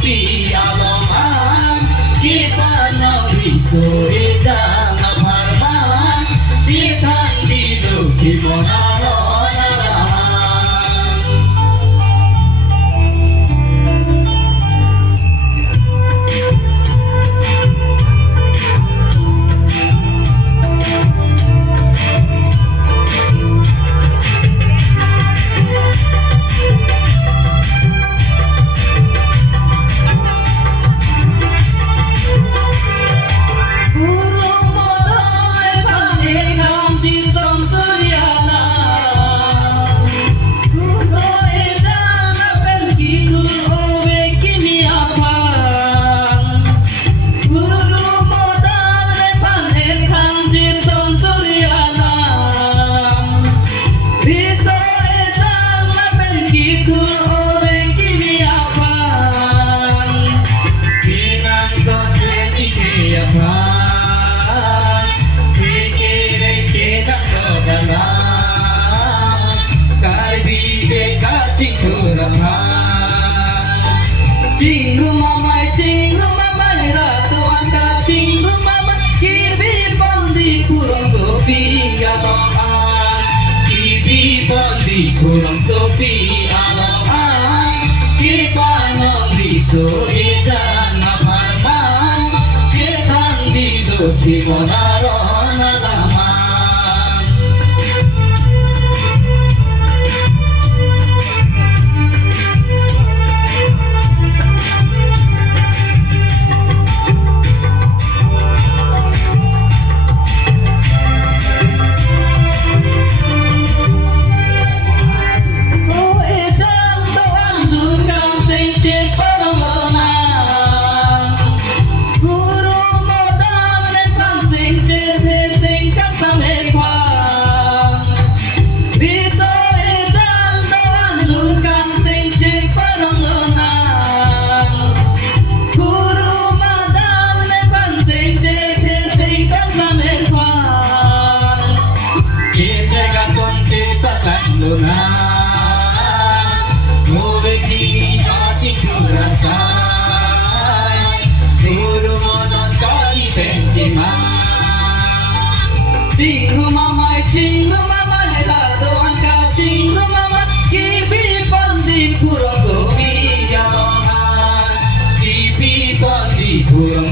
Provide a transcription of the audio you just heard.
sopi alaman kita nabi sore jangan harman jika hidup di monaro Cing rumah mai ratu angkat cing rumah mai kibi pandi kurang sopi alaman kibi pandi kurang sopi alaman kita nabi sore jangan harman cetan hidup di monaro alaman. Cing rumah mai ratu angkat cing rumah mai kibi pandi kurang sopi alaman kibi pandi kurang